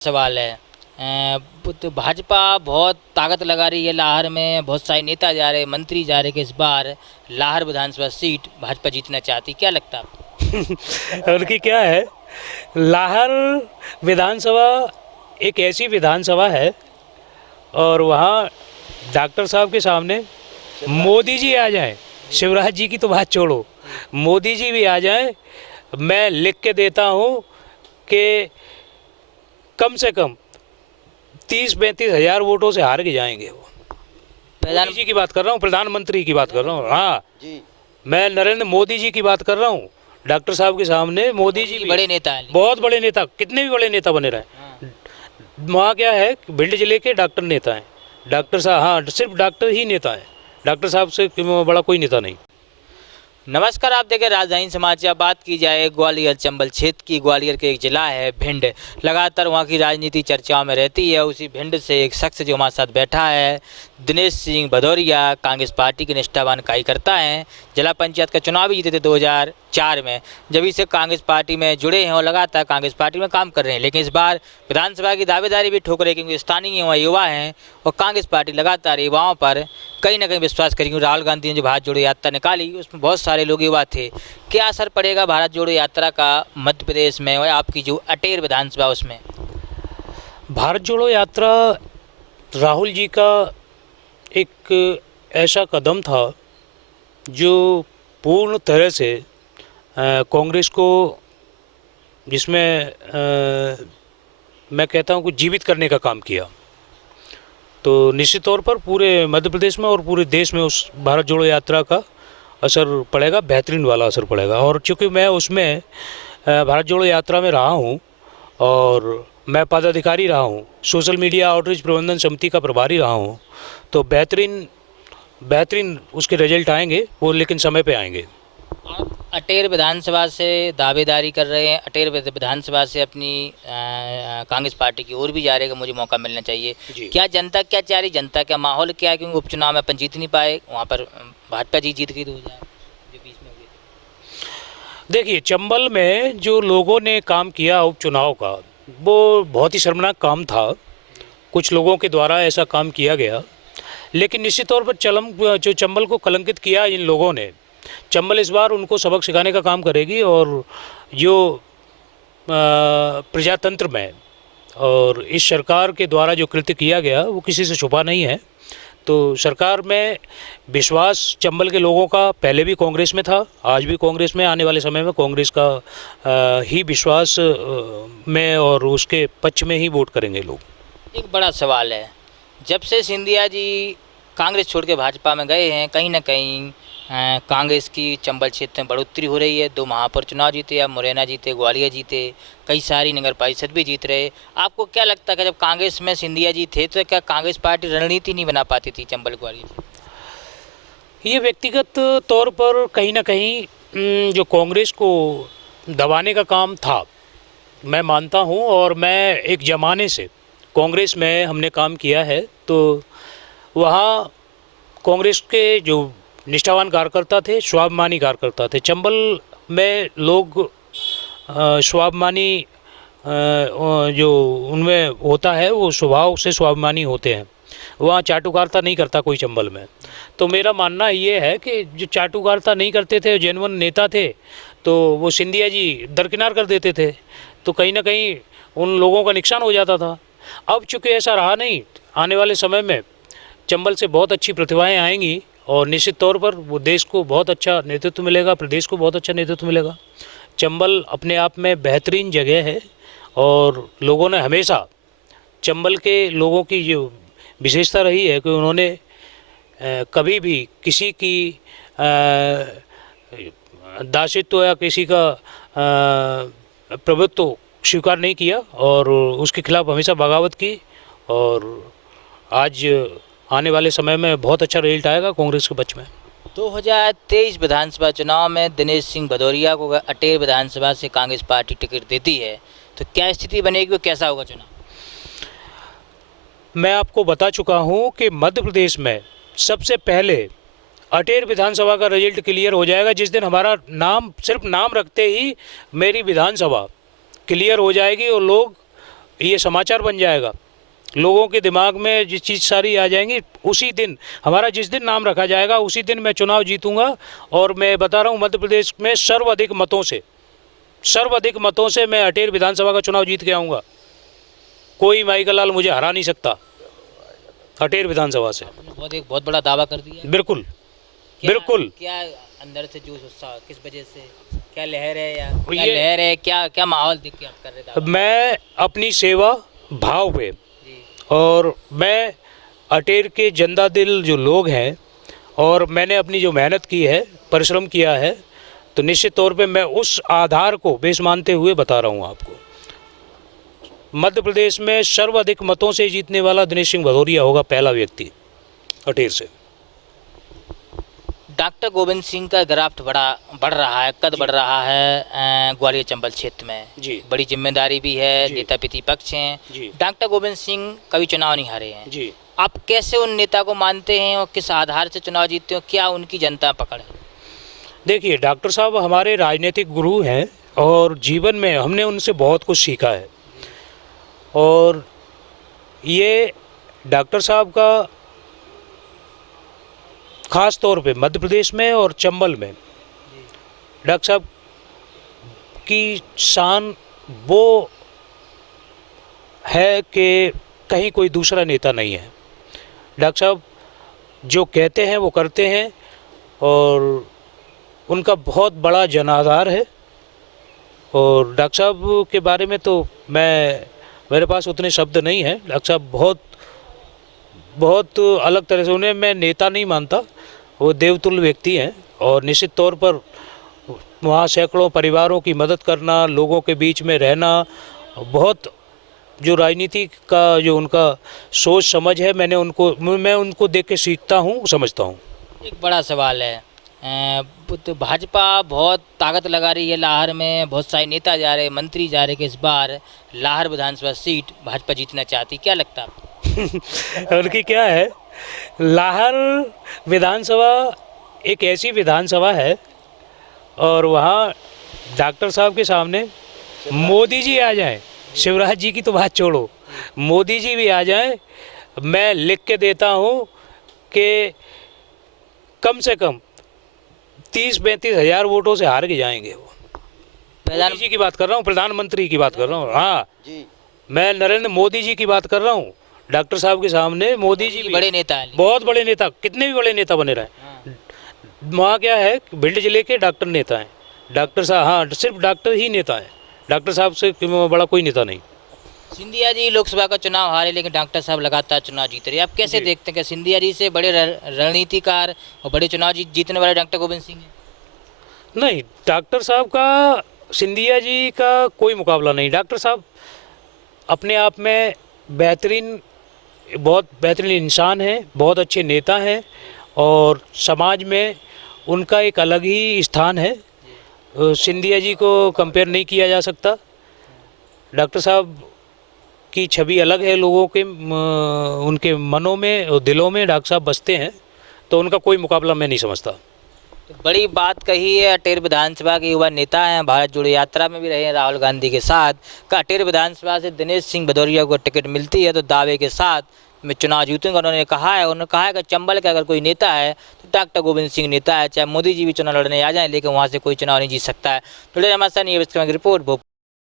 सवाल है। तो भाजपा बहुत ताकत लगा रही है लाहौर में, बहुत सारे नेता जा रहे, मंत्री जा रहे कि इस बार लाहौर विधानसभा सीट भाजपा जीतना चाहती, क्या लगता है आपको? उनकी क्या है। लाहौर विधानसभा एक ऐसी विधानसभा है और वहाँ डॉक्टर साहब के सामने मोदी जी आ जाएं, शिवराज जी की तो बात छोड़ो, मोदी जी भी आ जाएं, मैं लिख के देता हूँ कि कम से कम 30-35 हज़ार वोटों से हार के जाएंगे वो। मोदी प्रधान जी की बात कर रहा हूँ, प्रधानमंत्री की बात कर रहा हूँ। हाँ, जी। मैं नरेंद्र मोदी जी की बात कर रहा हूँ। डॉक्टर साहब के सामने मोदी जी मोदी भी बड़े नेता हैं बहुत बड़े नेता, कितने भी बड़े नेता बने रहे। हाँ। वहाँ क्या है, भिंड जिले के डॉक्टर नेता हैं। डॉक्टर साहब, हाँ, सिर्फ डॉक्टर ही नेता हैं। डॉक्टर साहब से बड़ा कोई नेता नहीं। नमस्कार, आप देखें राजधानी समाचार। बात की जाए ग्वालियर चंबल क्षेत्र की, ग्वालियर के एक जिला है भिंड, लगातार वहाँ की राजनीति चर्चाओं में रहती है। उसी भिंड से एक शख्स जो हमारे साथ बैठा है, दिनेश सिंह भदौरिया, कांग्रेस पार्टी के निष्ठावान कार्यकर्ता हैं। जिला पंचायत का चुनाव भी जीते थे 2004 में, जब से कांग्रेस पार्टी में जुड़े हैं और लगातार कांग्रेस पार्टी में काम कर रहे हैं। लेकिन इस बार विधानसभा की दावेदारी भी ठोक रहे, क्योंकि स्थानीय युवा हैं और कांग्रेस पार्टी लगातार युवाओं पर कहीं ना कहीं विश्वास करेंगे। राहुल गांधी ने जो भारत जोड़ो यात्रा निकाली, उसमें बहुत सारे लोग युवा थे। क्या असर पड़ेगा भारत जोड़ो यात्रा का मध्य प्रदेश में और आपकी जो अटेर विधानसभा उसमें? भारत जोड़ो यात्रा राहुल जी का एक ऐसा कदम था जो पूर्ण तरह से कांग्रेस को, जिसमें मैं कहता हूँ कि जीवित करने का काम किया। तो निश्चित तौर पर पूरे मध्य प्रदेश में और पूरे देश में उस भारत जोड़ो यात्रा का असर पड़ेगा, बेहतरीन वाला असर पड़ेगा। और चूँकि मैं उसमें भारत जोड़ो यात्रा में रहा हूँ और मैं पदाधिकारी रहा हूँ, सोशल मीडिया आउटरीच प्रबंधन समिति का प्रभारी रहा हूँ, तो बेहतरीन बेहतरीन उसके रिजल्ट आएंगे वो, लेकिन समय पे आएंगे। आप अटेर विधानसभा से दावेदारी कर रहे हैं, अटेर विधानसभा से अपनी कांग्रेस पार्टी की ओर भी जा रहे हैं कि मुझे मौका मिलना चाहिए। जी। क्या जनता क्या चाह रही, जनता क्या माहौल क्या है? क्योंकि उपचुनाव में अपन जीत नहीं पाए, वहाँ पर भाजपा जी जीत गई 2000 जो बीच में हुई थी। देखिए, चंबल में जो लोगों ने काम किया उपचुनाव का, वो बहुत ही शर्मनाक काम था। कुछ लोगों के द्वारा ऐसा काम किया गया, लेकिन निश्चित तौर पर जो चंबल को कलंकित किया इन लोगों ने, चंबल इस बार उनको सबक सिखाने का काम करेगी। और जो प्रजातंत्र में और इस सरकार के द्वारा जो कृत्य किया गया वो किसी से छुपा नहीं है। तो सरकार में विश्वास चंबल के लोगों का पहले भी कांग्रेस में था, आज भी कांग्रेस में, आने वाले समय में कांग्रेस का ही विश्वास में और उसके पक्ष में ही वोट करेंगे लोग। एक बड़ा सवाल है, जब से सिंधिया जी कांग्रेस छोड़ के भाजपा में गए हैं, कहीं ना कहीं कांग्रेस की चंबल क्षेत्र में बढ़ोतरी हो रही है। 2 महापौर चुनाव जीते, अब मुरैना जीते, ग्वालियर जीते, कई सारी नगर परिषद भी जीत रहे। आपको क्या लगता है कि जब कांग्रेस में सिंधिया जी थे तो क्या कांग्रेस पार्टी रणनीति नहीं बना पाती थी चंबल ग्वालियर? ये व्यक्तिगत तौर पर कहीं ना कहीं जो कांग्रेस को दबाने का काम था, मैं मानता हूँ। और मैं एक ज़माने से कांग्रेस में हमने काम किया है, तो वहाँ कांग्रेस के जो निष्ठावान कार्यकर्ता थे, स्वाभिमानी कार्यकर्ता थे। चंबल में लोग स्वाभिमानी जो उनमें होता है वो स्वभाव से स्वाभिमानी होते हैं। वहाँ चाटुकारिता नहीं करता कोई चंबल में। तो मेरा मानना ये है कि जो चाटुकारिता नहीं करते थे, जेन्युइन नेता थे, तो वो सिंधिया जी दरकिनार कर देते थे, तो कहीं ना कहीं उन लोगों का नुकसान हो जाता था। अब चूँकि ऐसा रहा नहीं, आने वाले समय में चंबल से बहुत अच्छी प्रतिभाएं आएंगी और निश्चित तौर पर वो देश को बहुत अच्छा नेतृत्व मिलेगा, प्रदेश को बहुत अच्छा नेतृत्व मिलेगा। चंबल अपने आप में बेहतरीन जगह है और लोगों ने हमेशा, चंबल के लोगों की जो विशेषता रही है कि उन्होंने कभी भी किसी की दासित्व या किसी का प्रभुत्व स्वीकार नहीं किया और उसके खिलाफ हमेशा बगावत की। और आज आने वाले समय में बहुत अच्छा रिजल्ट आएगा कांग्रेस के पक्ष में। 2023 विधानसभा चुनाव में दिनेश सिंह भदौरिया को अगर अटेर विधानसभा से कांग्रेस पार्टी टिकट देती है तो क्या स्थिति बनेगी और कैसा होगा चुनाव? मैं आपको बता चुका हूं कि मध्य प्रदेश में सबसे पहले अटेर विधानसभा का रिजल्ट क्लियर हो जाएगा। जिस दिन हमारा नाम, सिर्फ नाम रखते ही मेरी विधानसभा क्लियर हो जाएगी और लोग ये समाचार बन जाएगा, लोगों के दिमाग में जिस चीज़ सारी आ जाएंगी, उसी दिन हमारा जिस दिन नाम रखा जाएगा उसी दिन मैं चुनाव जीतूंगा। और मैं बता रहा हूँ मध्य प्रदेश में सर्वाधिक मतों से मैं अटेर विधानसभा का चुनाव जीत के आऊँगा। कोई माई का लाल मुझे हरा नहीं सकता अटेर विधानसभा से। एक बहुत बड़ा दावा कर दिया। बिल्कुल बिल्कुल। क्या अंदर से जोश उत्साह किस वजह से, क्या लहर है या क्या लहर है, क्या माहौल देख के आप कर रहे दावा? मैं अपनी सेवा भाव पे और मैं अटेर के जनता दिल जो लोग हैं और मैंने अपनी जो मेहनत की है, परिश्रम किया है, तो निश्चित तौर पे मैं उस आधार को बेस मानते हुए बता रहा हूँ आपको। मध्य प्रदेश में सर्वाधिक मतों से जीतने वाला दिनेश सिंह भदौरिया होगा पहला व्यक्ति अटेर से। डॉक्टर गोविंद सिंह का ग्राफ्ट बढ़ रहा है, कद बढ़ रहा है ग्वालियर चंबल क्षेत्र में जी। बड़ी जिम्मेदारी भी है, नेता प्रतिपक्ष हैं। डॉक्टर गोविंद सिंह कभी चुनाव नहीं हारे हैं जी। आप कैसे उन नेता को मानते हैं और किस आधार से चुनाव जीतते हो, क्या उनकी जनता पकड़ है? देखिए, डॉक्टर साहब हमारे राजनीतिक गुरु हैं और जीवन में हमने उनसे बहुत कुछ सीखा है। और ये डॉक्टर साहब का ख़ास तौर पे मध्य प्रदेश में और चंबल में डॉक्टर साहब की शान वो है कि कहीं कोई दूसरा नेता नहीं है। डॉक्टर साहब जो कहते हैं वो करते हैं और उनका बहुत बड़ा जनाधार है। और डॉक्टर साहब के बारे में तो मेरे पास उतने शब्द नहीं हैं। डॉक्टर साहब बहुत अलग तरह से, उन्हें मैं नेता नहीं मानता, वो देवतुल्य व्यक्ति हैं। और निश्चित तौर पर वहाँ सैकड़ों परिवारों की मदद करना, लोगों के बीच में रहना, बहुत जो राजनीति का जो उनका सोच समझ है, मैं उनको देख के सीखता हूँ, समझता हूँ। एक बड़ा सवाल है, तो भाजपा बहुत ताकत लगा रही है लाहौर में, बहुत सारे नेता जा रहे, मंत्री जा रहे कि इस बार लाहौर विधानसभा सीट भाजपा जीतना चाहती, क्या लगता है आपको? उनकी क्या है, लाहौर विधानसभा एक ऐसी विधानसभा है और वहाँ डॉक्टर साहब के सामने मोदी जी आ जाएं, शिवराज जी की तो बात छोड़ो, मोदी जी भी आ जाएं, मैं लिख के देता हूँ कि कम से कम 30-35 हज़ार वोटों से हार के जाएंगे वो। मोदी जी की बात कर रहा हूँ, प्रधानमंत्री की बात कर रहा हूँ। हाँ जी, मैं नरेंद्र मोदी जी की बात कर रहा हूँ। डॉक्टर साहब के सामने मोदी जी भी बड़े नेता हैं, बहुत बड़े नेता, कितने भी बड़े नेता बने रहे। वहाँ क्या है, भिंड जिले के डॉक्टर नेता हैं, डॉक्टर साहब, हाँ सिर्फ डॉक्टर ही नेता हैं, डॉक्टर साहब से बड़ा कोई नेता नहीं। सिंधिया जी लोकसभा का चुनाव हारे लेकिन डॉक्टर साहब लगातार चुनाव जीत रहे हैं, आप कैसे देखते हैं कि सिंधिया जी से बड़े रणनीतिकार और बड़े चुनाव जीतने वाले डॉक्टर गोविंद सिंह हैं? नहीं, डॉक्टर साहब का सिंधिया जी का कोई मुकाबला नहीं। डॉक्टर साहब अपने आप में बहुत बेहतरीन इंसान हैं, बहुत अच्छे नेता हैं और समाज में उनका एक अलग ही स्थान है। सिंधिया जी को कंपेयर नहीं किया जा सकता। डॉक्टर साहब की छवि अलग है, लोगों के उनके मनों में और दिलों में डॉक्टर साहब बसते हैं, तो उनका कोई मुकाबला मैं नहीं समझता। बड़ी बात कही है, अटेर विधानसभा के युवा नेता हैं, भारत जोड़ो यात्रा में भी रहे हैं राहुल गांधी के साथ, का अटेर विधानसभा से दिनेश सिंह भदौरिया को टिकट मिलती है तो दावे के साथ मैं चुनाव जीतूंगा। उन्होंने कहा है कि चंबल का अगर कोई नेता है तो डॉक्टर गोविंद सिंह नेता है, चाहे मोदी जी भी चुनाव लड़ने आ जाएं, लेकिन वहाँ से कोई चुनाव नहीं जीत सकता है। तो हमारे साथ ये रिपोर्ट।